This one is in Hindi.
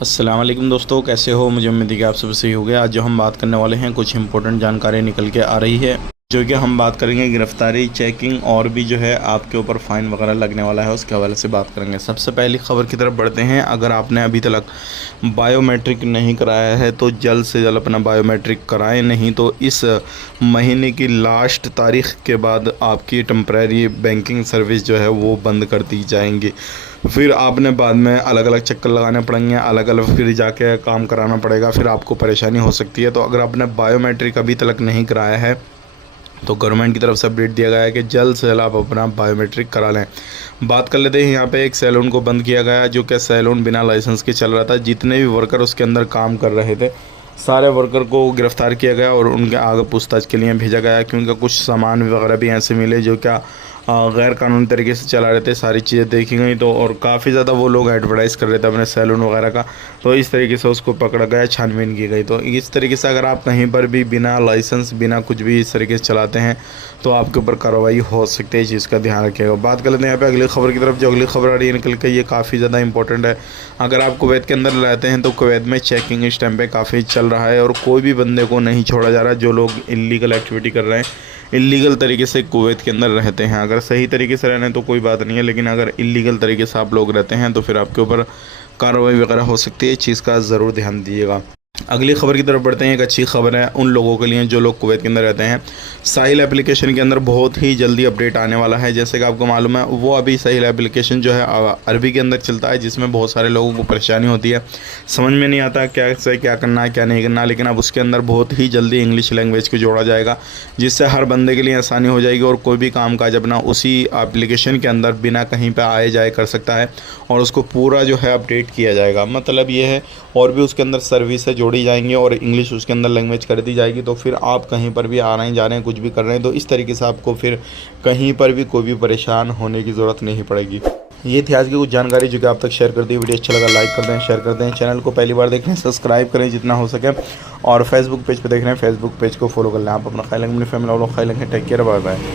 अस्सलाम वालेकुम दोस्तों, कैसे हो। मुझे उम्मीद है कि आप सब सही हो गए। आज जो हम बात करने वाले हैं कुछ इंपॉर्टेंट जानकारी निकल के आ रही है, जो कि हम बात करेंगे गिरफ्तारी, चेकिंग और भी जो है आपके ऊपर फ़ाइन वगैरह लगने वाला है, उसके हवाले से बात करेंगे। सबसे पहली खबर की तरफ बढ़ते हैं। अगर आपने अभी तक बायोमेट्रिक नहीं कराया है तो जल्द से जल्द अपना बायोमेट्रिक कराएं, नहीं तो इस महीने की लास्ट तारीख के बाद आपकी टेम्परेरी बैंकिंग सर्विस जो है वो बंद कर दी जाएंगी। फिर आपने बाद में अलग अलग चक्कर लगाने पड़ेंगे, अलग अलग फिर जाके काम कराना पड़ेगा, फिर आपको परेशानी हो सकती है। तो अगर आपने बायोमेट्रिक अभी तक नहीं कराया है तो गवर्नमेंट की तरफ से अपडेट दिया गया है कि जल्द से जल्द आप अपना बायोमेट्रिक करा लें। बात कर लेते हैं। यहाँ पे एक सैलून को बंद किया गया है, जो कि सैलून बिना लाइसेंस के चल रहा था। जितने भी वर्कर उसके अंदर काम कर रहे थे सारे वर्कर को गिरफ़्तार किया गया और उनके आगे पूछताछ के लिए भेजा गया, क्योंकि कुछ सामान वगैरह भी ऐसे मिले जो क्या गैर कानूनी तरीके से चला रहे थे। सारी चीज़ें देखी गई तो, और काफ़ी ज़्यादा वो लोग एडवर्टाइज़ कर रहे थे अपने सैलून वगैरह का। तो इस तरीके से उसको पकड़ा गया, छानबीन की गई। तो इस तरीके से अगर आप कहीं पर भी बिना लाइसेंस, बिना कुछ भी इस तरीके से चलाते हैं तो आपके ऊपर कार्रवाई हो सकती है। इस चीज़ का ध्यान रखिएगा। बात कर लेते हैं यहाँ पे अगली खबर की तरफ। जो अगली खबर आ रही है निकल के, ये काफ़ी ज़्यादा इंपॉर्टेंट है। अगर आप कुवैत के अंदर रहते हैं तो कुवैत में चेकिंग इस टाइम पे काफ़ी चल रहा है और कोई भी बंदे को नहीं छोड़ा जा रहा। जो लोग इलीगल एक्टिविटी कर रहे हैं, इलीगल तरीके से कुवैत के अंदर रहते हैं, अगर सही तरीके से रहने तो कोई बात नहीं है, लेकिन अगर इलीगल तरीके से आप लोग रहते हैं तो फिर आपके ऊपर कार्रवाई वगैरह हो सकती है। इस चीज़ का ज़रूर ध्यान दीजिएगा। अगली खबर की तरफ बढ़ते हैं। एक अच्छी खबर है उन लोगों के लिए जो लोग कुवैत के अंदर रहते हैं। साहिल एप्लीकेशन के अंदर बहुत ही जल्दी अपडेट आने वाला है। जैसे कि आपको मालूम है, वो अभी साहिल एप्लीकेशन जो है अरबी के अंदर चलता है, जिसमें बहुत सारे लोगों को परेशानी होती है, समझ में नहीं आता क्या से क्या करना है क्या नहीं करना। लेकिन अब उसके अंदर बहुत ही जल्दी इंग्लिश लैंग्वेज को जोड़ा जाएगा, जिससे हर बंदे के लिए आसानी हो जाएगी और कोई भी काम काज अपना उसी एप्लीकेशन के अंदर बिना कहीं पर आए जाए कर सकता है और उसको पूरा जो है अपडेट किया जाएगा। मतलब ये है, और भी उसके अंदर सर्विसेज जोड़ी जाएंगी और इंग्लिश उसके अंदर लैंग्वेज कर दी जाएगी। तो फिर आप कहीं पर भी आ रहे हैं, जा रहे हैं, कुछ भी कर रहे हैं, तो इस तरीके से आपको फिर कहीं पर भी कोई भी परेशान होने की ज़रूरत नहीं पड़ेगी। ये थी आज की कुछ जानकारी जो कि आप तक शेयर कर दी। वीडियो अच्छा लगा लाइक कर दें, शेयर कर दें। चैनल को पहली बार देख रहे हैं सब्सक्राइब करें जितना हो सके, और फेसबुक पेज पर देख रहे हैं फेसबुक पेज को फॉलो कर लें। आप अपना ख्याल रखें, अपनी फैमिली वालों का ख्याल रखें। Take care, bye bye.